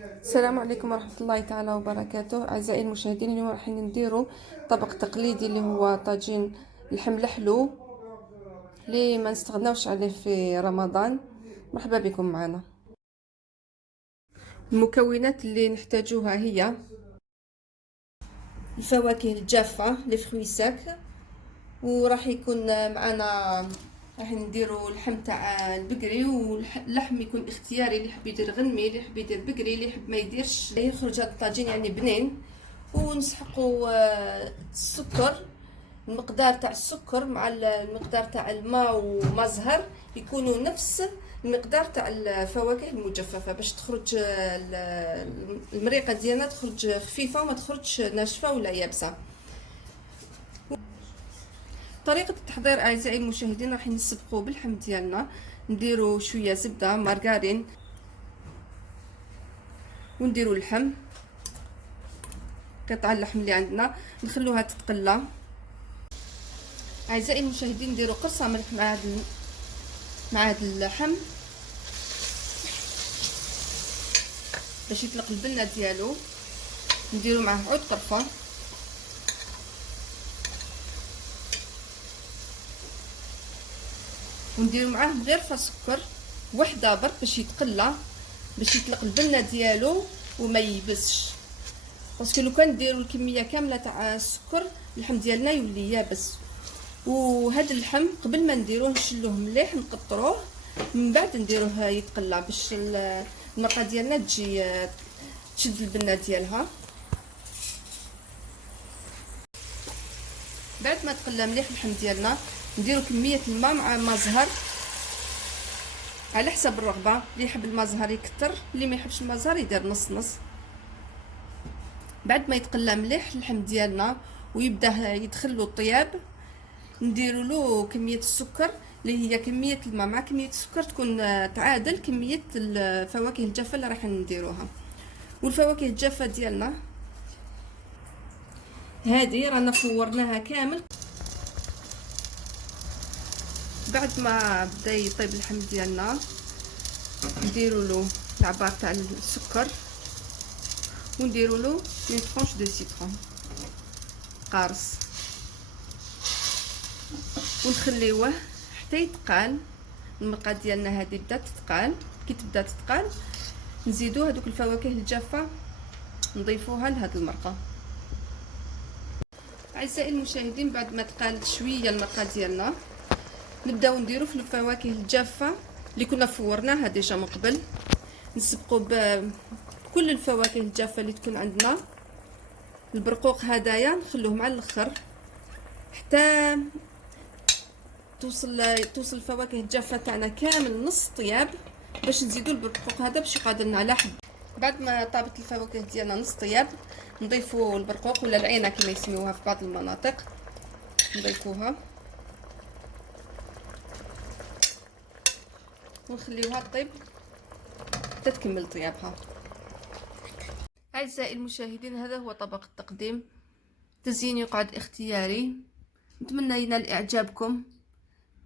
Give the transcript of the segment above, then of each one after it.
السلام عليكم ورحمة الله تعالى وبركاته. أعزائي المشاهدين، اليوم راح نديرو طبق تقليدي اللي هو طاجين لحم الحلو اللي ما نستغناوش عليه في رمضان. مرحبا بكم معنا. المكونات اللي نحتاجوها هي الفواكه الجافة لي فروي ساك، وراح يكون معنا راح نديرو اللحم تاع البقري، واللحم يكون اختياري، اللي يحب يدير غنمي، اللي يحب يدير بقري، اللي يحب ما يديرش، يخرج هذا الطاجين يعني بنين. ونسحقوا السكر، المقدار تاع السكر مع المقدار تاع الماء وما زهر يكونوا نفس المقدار تاع الفواكه المجففه، باش تخرج المريقه ديالنا تخرج خفيفه وما تخرجش ناشفه ولا يابسه. طريقه التحضير اعزائي المشاهدين، راح نسبقوا باللحم ديالنا، نديروا شويه زبده مارغرين ونديروا اللحم، قطع اللحم اللي عندنا نخلوها تتقلى. اعزائي المشاهدين، نديروا قرصه ملح مع هذا اللحم باش يطلق البنه ديالو. نديروا معاه عود قرفه، ونديروا معاه غير سكر وحده برك باش يتقلى، باش يطلق البنه ديالو وما ييبسش، باسكو لو كان نديروا الكميه كامله تاع السكر اللحم ديالنا يولي يابس. وهذا اللحم قبل ما نديروه نشلوه مليح، نقطروه، من بعد نديروه يتقلى باش المرقه ديالنا تجي تشد البنه ديالها. بعد ما تقلى مليح اللحم ديالنا، نديرو كميه الماء مع ما زهر على حسب الرغبه، اللي يحب الماء زهر يكتر، اللي ما يحبش الماء زهر يدير نص نص. بعد ما يتقلى مليح اللحم ديالنا ويبدا يدخل له الطياب، نديروا له كميه السكر اللي هي كميه الماء مع كميه السكر تكون تعادل كميه الفواكه الجافه اللي راح نديروها. والفواكه الجافه ديالنا هذه رانا فورناها كامل. بعد ما بدا يطيب اللحم ديالنا، نديروا له العبار تاع السكر، ونديروا له اون طرونش دو سيترون قارص، ونخليوه حتى يتقال. المرقه ديالنا هذه بدات تتقال، كي تبدا تتقال نزيدو هذوك الفواكه الجافه نضيفوها لهاد المرقه. اعزائي المشاهدين، بعد ما تقالت شويه المرقه ديالنا، نبداو نديرو في الفواكه الجافه اللي كنا فورناها ديجا من قبل. نسبقوا بكل الفواكه الجافه اللي تكون عندنا. البرقوق هدايا نخلوه مع الاخر حتى توصل الفواكه الجافه تاعنا كامل نص طياب، باش نزيدو البرقوق هذا باش يقعد لنا على حد. بعد ما طابت الفواكه ديالنا نص طياب، نضيفوا البرقوق ولا العينه كما يسميوها في بعض المناطق، نضيفوها ونخليوها طيب حتى تكمل طيابها. اعزائي المشاهدين، هذا هو طبق التقديم. تزيين يقعد اختياري، نتمنى ينال اعجابكم.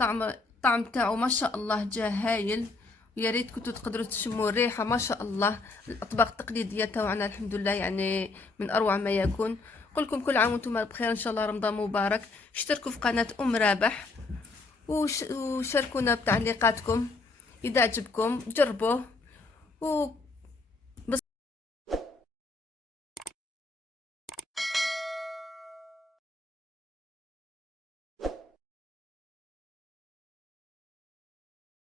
الطعم تاعو ما شاء الله جا هايل، ويا ريت كنتوا تقدروا تشموا الريحه ما شاء الله. الاطباق التقليديه تاعنا الحمد لله يعني من اروع ما يكون. نقول لكم كل عام وانتم بخير، ان شاء الله رمضان مبارك. اشتركوا في قناه رابح، وشاركونا بتعليقاتكم اذا عجبكم، جربوه